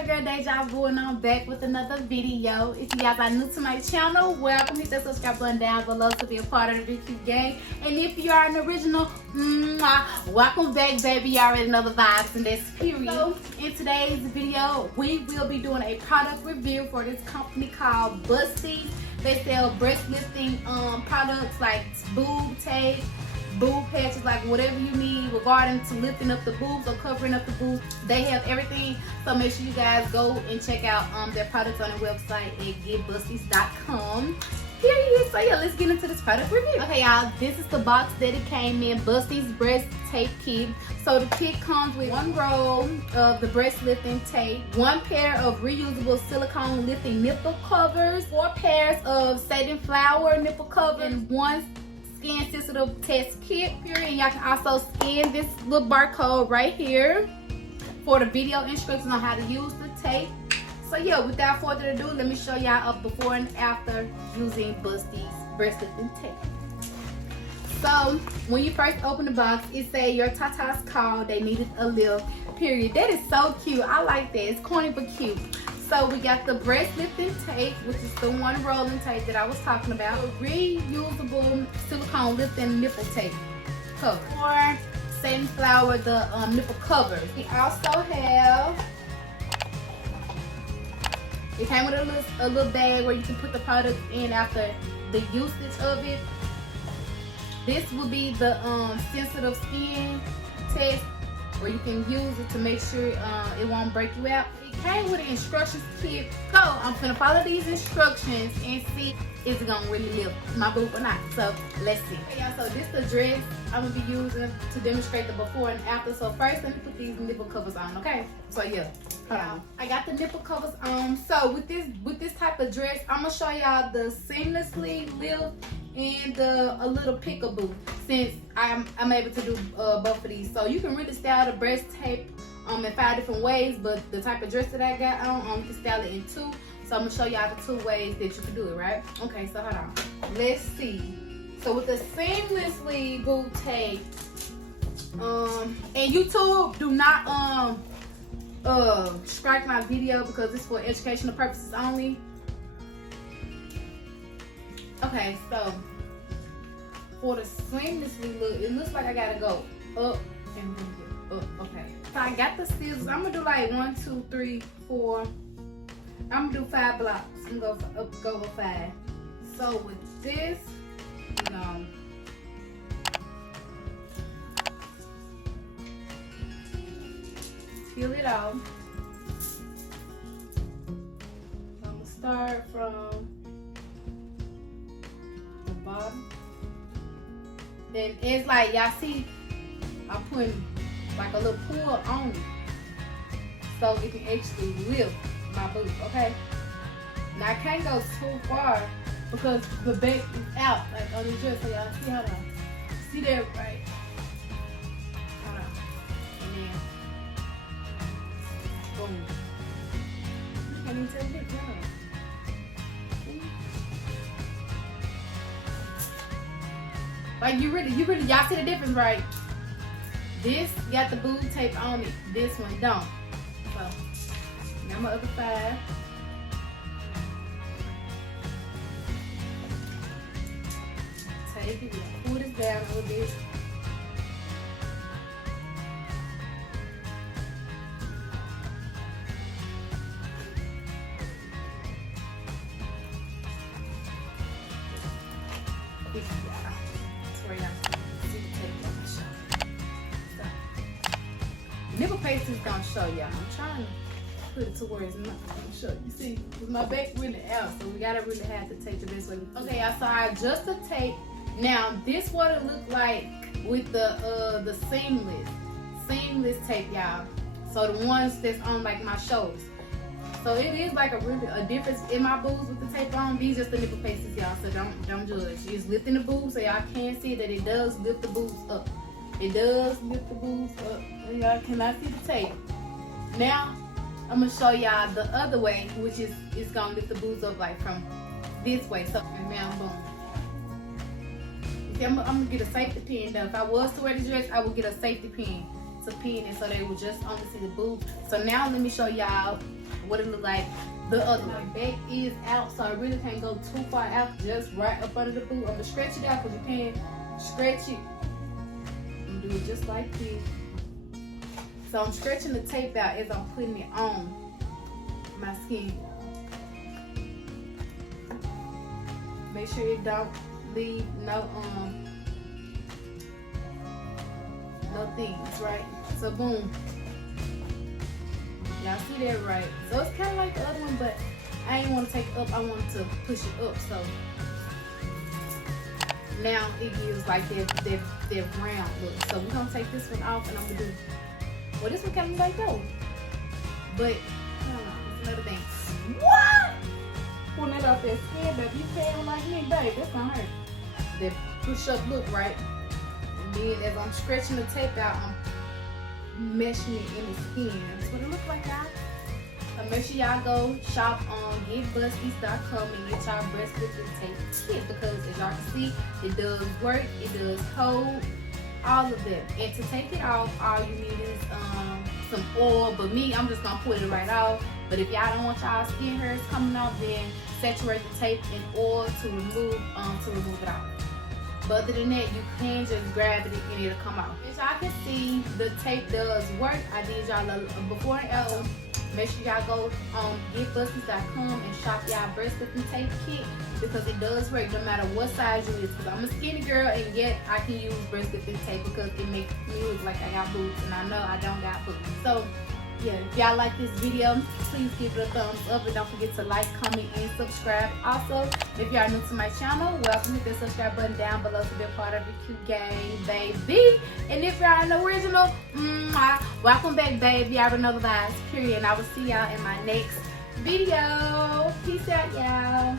your girl Deja Vu, and I'm back with another video. If you guys are new to my channel, welcome. Hit that subscribe button down below to be a part of the Big Cute gang. And if you are an original, welcome back, baby. You already know the vibes in this period. So, in today's video, we will be doing a product review for this company called Busties. They sell breast lifting products like boob tape, boob patches, like whatever you need regarding to lifting up the boobs or covering up the boobs. They have everything, so make sure you guys go and check out their products on their website at getbusties.com. Period. So yeah, let's get into this product review. Okay, y'all, this is the box that it came in. Busties breast tape kit. So the kit comes with 1 roll of the breast lifting tape, 1 pair of reusable silicone lifting nipple covers, 4 pairs of satin flower nipple covers, and 1 skin sensitive test kit. And y'all can also scan this little barcode right here for the video instructions on how to use the tape. So yeah, without further ado, let me show y'all a before and after using Busties breast lifting tape. So when you first open the box, it say your tatas called, they needed a lift. Period. That is so cute. I like that. It's corny but cute. So we got the breast lifting tape, which is the 1 rolling tape that I was talking about. Reusable silicone lifting nipple tape cover. For satin flower, the nipple covers. We also have, it came with a little bag where you can put the product in after the usage of it. This will be the sensitive skin test where you can use it to make sure it won't break you out. It came with an instructions kit, so I'm gonna follow these instructions and see is it gonna really lift my boob or not. So let's see. Okay, y'all, so this is the dress I'm gonna be using to demonstrate the before and after. So first, let me put these nipple covers on. Okay, so yeah, hold on. I got the nipple covers on. So with this type of dress, I'm gonna show y'all the seamlessly lift and a little peekaboo, since I'm able to do both of these. So you can really style the breast tape in 5 different ways, but the type of dress that I got on, you can style it in 2. So I'm gonna show y'all the 2 ways that you can do it, right? Okay, so hold on. Let's see. So with the seamlessly boob tape, and YouTube, do not strike my video because it's for educational purposes only. Okay, so for the seamlessly look, it looks like I gotta go up and then get up. Okay, so I got the scissors. I'm gonna do like 1, 2, 3, 4. I'm gonna do 5 blocks. I'm gonna go with 5. So with this, we're gonna peel it off. I'm gonna start from bottom. Then it's like y'all see I'm putting like a little pull on it so it can actually lift my boob. Okay, now I can't go too far because the back is out like on the dress. So y'all see, hold on, see that, right? Hold on, and then boom. You can't even tell the difference. Like you really, y'all see the difference, right? This got the boob tape on it. This one don't. So now my other side. Take it, pull this down a little bit. Nipple paste is gonna show y'all. I'm trying to put it to where it's not gonna show. You see, because my back really out, so we gotta really have the tape the best way. Okay, y'all, so I adjust the tape. Now this what it look like with the seamless tape, y'all. So the ones that's on like my shoulders. So it is like a difference in my boobs with the tape on. These just the nipple pastes, y'all. So don't judge. It's lifting the boobs, so y'all can see that it does lift the boobs up. It does lift the boobs up. Y'all cannot see the tape. Now I'm gonna show y'all the other way, which is it's gonna lift the boobs up like from this way. So and now boom. See, I'm gonna get a safety pin though. If I was to wear the dress, I would get a safety pin to pin it so they would just only see the boob. So now let me show y'all what it look like the other way. Back is out, so I really can't go too far out, just right up under the boob. I'm gonna stretch it out because you can stretch it. I'm gonna do it just like this. So I'm stretching the tape out as I'm putting it on my skin. Make sure it don't leave no things, right? So boom. Y'all see that, right? So it's kind of like the other one, but I didn't want to take it up. I wanted to push it up. So now it gives like that round look. So we're gonna take this one off, and I'm gonna do. Well, this one kind of like though, but I don't know. It's another thing. What? Pulling that off that skin, baby. You can't like me, babe. That's gonna hurt. That push-up look, right? And then as I'm stretching the tape out, I'm meshing it in the skin. That's what it looks like, y'all. So make sure y'all go shop on GetBusties.com and get y'all breast lifting tape kit, because as y'all can see, it does work. It does hold. All of them. And to take it off, all you need is some oil. But me, I'm just gonna put it right off. But if y'all don't want y'all skin hairs coming off, then saturate the tape in oil to remove it off. But other than that, you can just grab it and it'll come out. As y'all can see, the tape does work. I did y'all a before and after. Make sure y'all go on GetBusties.com and shop y'all breast lifting tape kit, because it does work no matter what size you is. Because I'm a skinny girl, and yet I can use breast lifting tape because it makes me look like I got boobs, and I know I don't got boobs. So yeah, if y'all like this video, please give it a thumbs up, and don't forget to like, comment, and subscribe. Also, if y'all new to my channel, welcome. Hit that subscribe button down below to be a part of the cute gang, baby. And if y'all an original, welcome back, baby. Y'all know the vibes, period. And I will see y'all in my next video. Peace out, y'all.